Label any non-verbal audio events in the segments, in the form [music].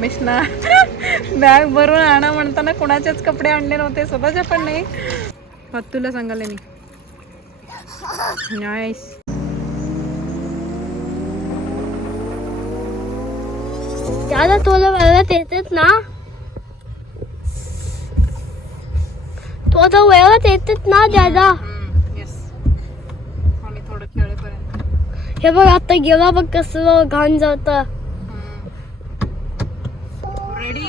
मिशना bag भरून आणा म्हणताना कुणाचेच कपडे आणले नव्हते स्वतःचे पण नाही. तुला सांगायला मी. नाईस दादा थोडं वेळेत येतेच ना? तो आता वेळेत येतेच ना दादा येस आम्ही थोडं खेळेपर्यंत हे बघ आता गेला बघ कसं घाण जात. रेडी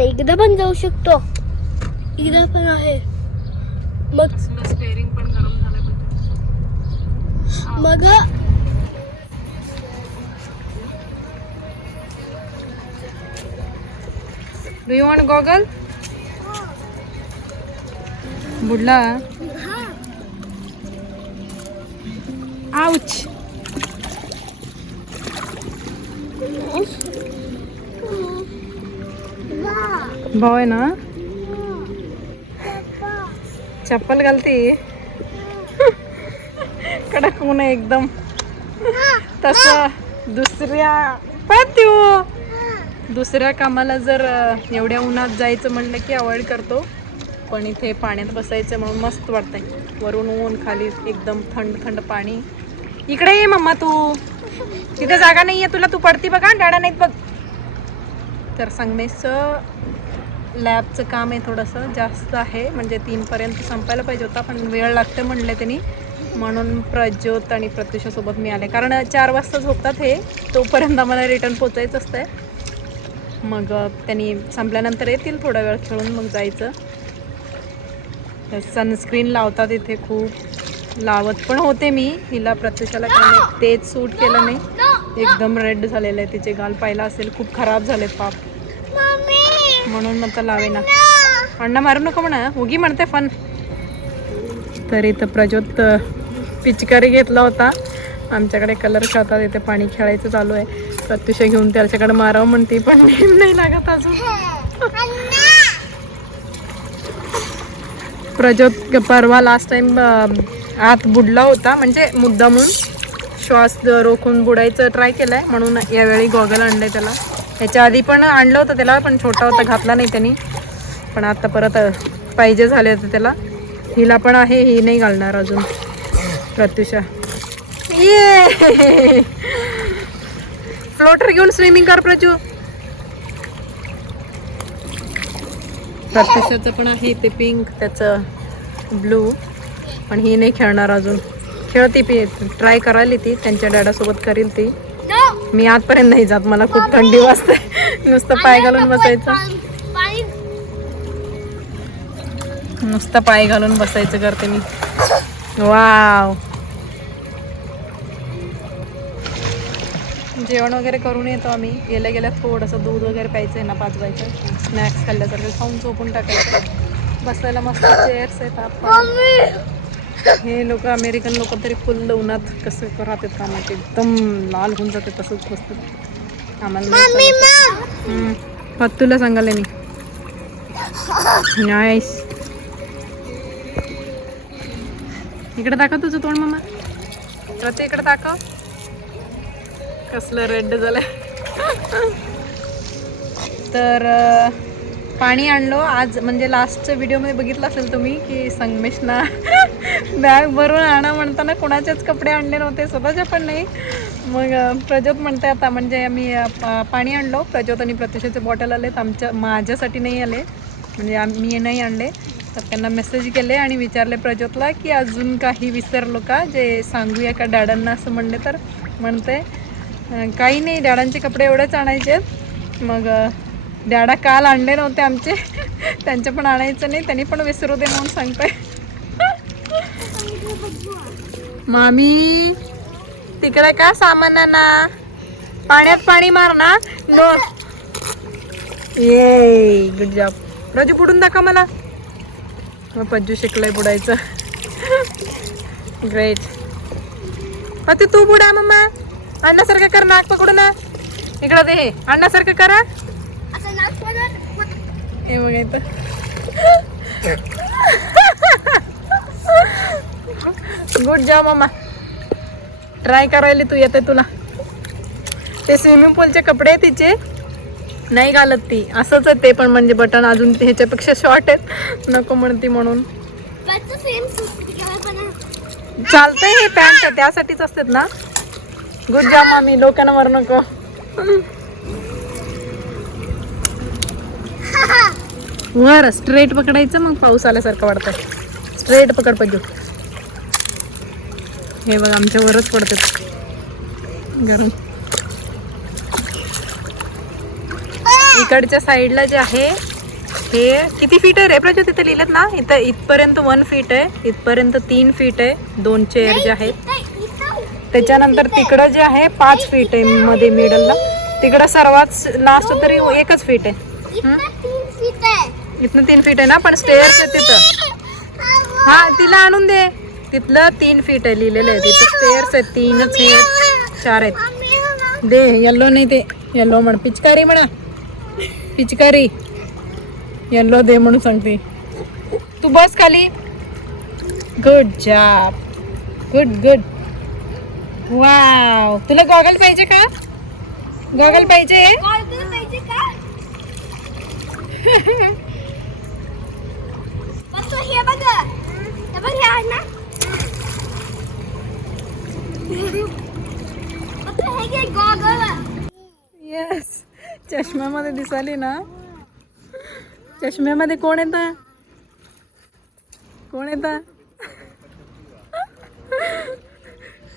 एकदा पण जाऊ शकतो. एकदा पण आहे. मग स्पेअरिंग पण गरम झालं मग डू यू वॉन्ट गॉगल बुडला आउच भाऊ आहे ना चप्पल घालती कडक ऊन आहे एकदम तस दुसऱ्या पाहतो दुसऱ्या कामाला जर एवढ्या उन्हात जायचं म्हणलं की अवॉइड करतो. पण इथे पाण्यात बसायचं म्हणून मस्त वाटतंय. वरून ऊन खाली एकदम थंड थंड पाणी. इकडे ये मम्मा तू. तिथे जागा नाही आहे तुला. तू पडती बघा डाडा नाहीत बघ. तर संगमेशचं लॅबचं काम आहे थोडंसं. जास्त आहे. म्हणजे तीनपर्यंत संपायला पाहिजे होता पण वेळ लागते म्हणले त्यांनी. म्हणून प्रज्योत आणि प्रत्युषासोबत मी आले. कारण चार वाजता झोपतात हे तोपर्यंत आम्हाला रिटर्न पोचायचं असतंय. मग त्यांनी संपल्यानंतर येतील थोडा वेळ खेळून मग जायचं. सनस्क्रीन लावतात इथे खूप. लावत पण होते मी. हिला प्रत्युषाला काय तेच सूट केलं नाही एकदम रेड झालेलं आहे तिचे गाल पाहिला असेल खूप खराब झाले पाप. म्हणून मग तर लावे ना अण्णा मारू नको म्हणा उगी म्हणते फन तर इथं प्रज्योत पिचकारी घेतला होता. आमच्याकडे कलर खातात इथे पाणी खेळायचं चालू आहे. प्रत्युषा घेऊन त्याच्याकडे मारावं म्हणते पण नेम नाही लागत अजून. प्रज्योत परवा लास्ट टाइम आत बुडला होता म्हणजे मुद्दा म्हणून. श्वास रोखून बुडायचं ट्राय केलाय म्हणून यावेळी गॉगल आणलंय त्याला. याच्या आधी पण आणलं होतं त्याला पण छोटा होता घातला नाही त्यांनी. पण आता परत पाहिजे झाले होते त्याला. हिला पण आहे ही नाही घालणार अजून. प्रत्युषा. ये. फ्लोटर घेऊन स्विमिंग कर प्रजू. प्रत्युषाचं पण आहे ते पिंक त्याचं ब्लू पण ही नाही खेळणार अजून. खेळती पी ट्राय करायला ती त्यांच्या डॅडासोबत करील ती. मी आतपर्यंत नाही जात मला खूप थंडी वाजते. नुसतं पाय घालून बसायचं. नुसतं पाय घालून बसायचं करते मी. वाव. जेवण वगैरे करून येतो आम्ही. गेल्या गेल्या थोडंसं दूध वगैरे प्यायचं आहे ना पाचवायचं. स्नॅक्स खाल्ल्यासारखं खाऊन झोपून टाकायचं. बसायला मस्त चेअर्स आहेत आत हे लोक अमेरिकन लोक तरी फुल उन्हात कसं राहतात कामाचे एकदम लाल होऊन जाते तसंच बसतात. आम्हाला. हम्म. पत्तूला सांगायला मी. नाईस इकडे दाखव तुझं तोंड मामा. प्रति इकडे दाखव. कसलं रेड झालंय. तर पाणी आणलो. आज म्हणजे लास्टच्या व्हिडिओमध्ये बघितलं असेल तुम्ही की संगमेशना [laughs] बॅग भरून आणा म्हणताना कोणाचेच कपडे आणले नव्हते स्वतःचे पण नाही. मग प्रज्योत म्हणते आता म्हणजे आम्ही पाणी आणलो. प्रज्योत आणि प्रत्युषाचे बॉटल आलेत. आमच्या माझ्यासाठी नाही आले. म्हणजे आम- मी नाही आणले. तर त्यांना मेसेज केले आणि विचारले प्रज्योतला की अजून काही विसरलो का? जे सांगूया का डॅडांना असं म्हणले तर? म्हणते काही नाही डॅडांचे कपडे एवढेच आणायचे. मग डॅडा काल आणले नव्हते आमचे. [laughs] त्यांचे पण आणायचं नाही त्यांनी पण विसरू दे म्हणून सांगतोय. [laughs] मामी तिकडे का सामान ना पाण्यात पाणी मार ना. नो ये गुड जॉब राजू कुठून दाखवा मला. मग पज्जू शिकलाय बुडायचं. ग्रेट अति तू बुडा मम्मा. अण्णासारखं कर नाक पकडू ना इकडं दे हे. अण्णासारखं करा. हे बघा इथं. गुड जॉब मामा ट्राय करायला तू येते तुला. ते स्विमिंग पूलचे कपडे तिचे. नाही घालत ती. असंच आहे ते पण म्हणजे बटन अजून ह्याच्यापेक्षा शॉर्ट आहेत. नको म्हणती म्हणून. चालतंय हे पॅन्ट त्यासाठीच असतात ना. गुड जॉब मामी लोकांना वर नको. वर स्ट्रेट पकडायचं मग पाऊस आल्यासारखं वाटतं स्ट्रेट पकड पाहिजे हे बघ आमच्या वरच पडतात. गरम. इकडच्या साईडला जे आहे हे किती फीट आहे रे प्रजा तिथे लिहिलेत ना? इथं इथपर्यंत वन फीट आहे इथपर्यंत तीन फीट आहे दोन चेअर जे आहेत. त्याच्यानंतर तिकडं जे आहे पाच फीट आहे मध्ये मिडलला तिकडं सर्वात लास्ट तरी एकच फीट आहे. इथनं तीन फीट आहे ना? पण स्टेअर्स आहे तिथं. हा तिला आणून दे. तिथलं तीन फीट आहे लिहिलेलं आहे. तिथं स्टेअर्स आहेत तीनच हे आहेत, चार आहेत. दे येल्लो नाही ते येल्लो म्हण. पिचकारी म्हणा. पिचकारी येल्लो दे म्हणून सांगते. तू बस खाली. Good job good good wow तुला गॉगल पाहिजे का? गॉगल पाहिजे? येस चष्म्यामध्ये दिसाली ना? चष्म्यामध्ये कोण येतं? कोण येतं?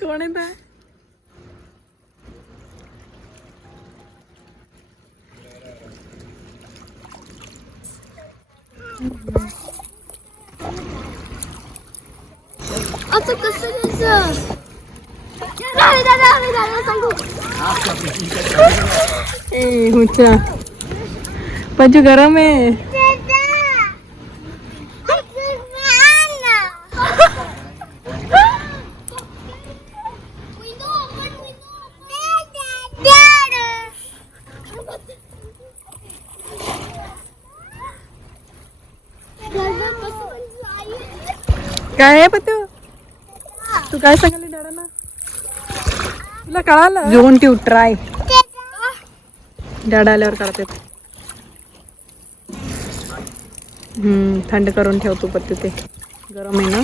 कोण येतं? आता कसं द्यायचं दादा दादा दादा सांगू ए हुच्चा पजू गरम आहे काय आहे पतू तू काय सांगाली डॅडाला तुला कळालं? जेवण ठेव ट्राय डॅडा आल्यावर काढते हम्म थंड करून ठेवतो पत्ते ते. गरम आहे ना?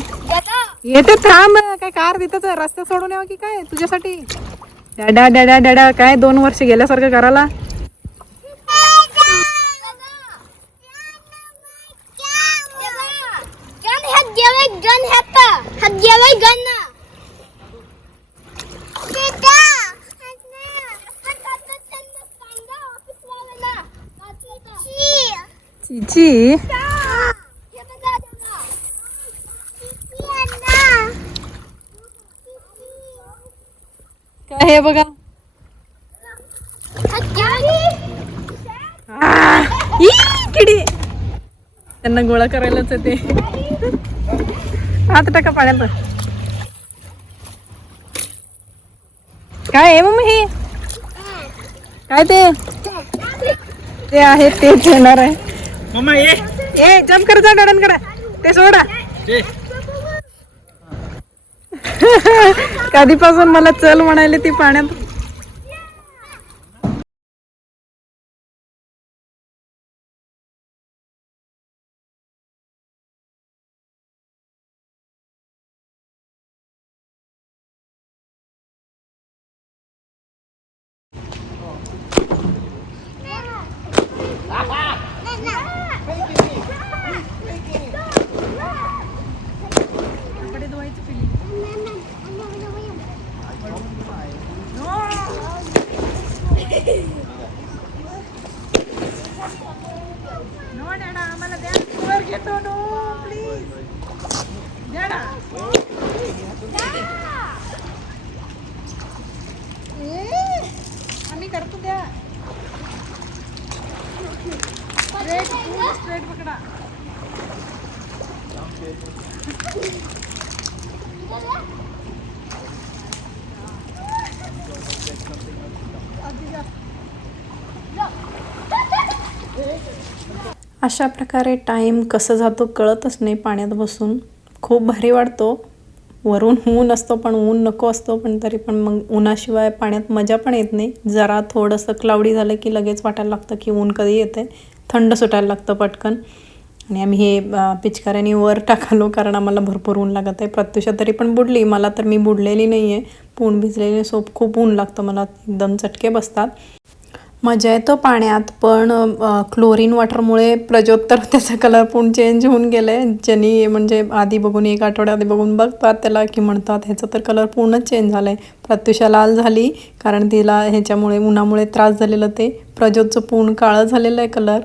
येते थांब. काय कार तिथंच रस्ता सोडून यावं की काय? तुझ्यासाठी. डॅडा डॅडा डॅडा. काय दोन वर्ष गेल्यासारखं करायला? गन ह्याता काय हे बघा? किडी. त्यांना गोळा करायलाच आहे ते. हात टाका पाण्यात. काय आहे मम्मी हे? काय ते? ते आहे तेच येणार आहे. मम्मा ये. ए जम्प कर जा डडन करा. ते सोडा. कधीपासून [laughs] मला चल म्हणाले ती पाण्यात नो डॅडा आम्हाला द्या वर घेतो नो प्लीज डॅडा आम्ही करतो द्या स्ट्रेट स्ट्रेट पकडा अशा प्रकारे टाईम कसं जातो कळतच नाही पाण्यात बसून. खूप भारी वाटतो. वरून ऊन असतो पण ऊन नको असतो पण तरी पण मग उन्हाशिवाय पाण्यात मजा पण येत नाही. जरा थोडंसं क्लाउडी झालं की लगेच वाटायला लागतं की ऊन कधी येते थंड सुटायला लागतं पटकन. आणि आम्ही हे पिचकाऱ्याने वर टाकालो कारण आम्हाला भरपूर ऊन लागत आहे. प्रत्युषा तरी पण बुडली. मला तर मी बुडलेली नाही आहे पूर्ण भिजलेली सोप खूप ऊन लागतं. मला एकदम चटके बसतात. मजा येतो पाण्यात पण क्लोरीन वॉटरमुळे प्रजोत्तर [laughs] त्याचा कलर पण चेंज होऊन गेलं आहे ज्यांनी म्हणजे आधी बघून एक आठवड्या आधी बघून बघतात त्याला की म्हणतात ह्याचा तर कलर पूर्णच चेंज झाला आहे प्रत्युषा लाल झाली कारण तिला ह्याच्यामुळे उन्हामुळे त्रास झालेला ते. प्रजोतचं पूर्ण काळं झालेलं आहे कलर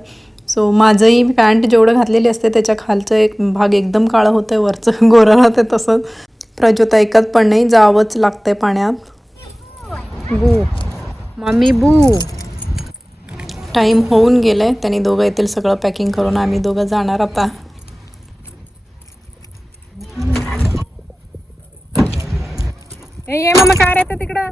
सो माझंही पॅन्ट जेवढं घातलेली असते त्याच्या खालचं एक भाग एकदम काळं होतं आहे वरचं [laughs] गोरं राहतं तसंच. प्रज्योत ऐकत पण नाही जावंच लागतंय पाण्यात. बू. मम्मी बू. टाईम होऊन गेलाय. त्यांनी दोघं येतील सगळं पॅकिंग करून. आम्ही दोघं जाणार आता. ए ये मग काय राहतं तिकडं.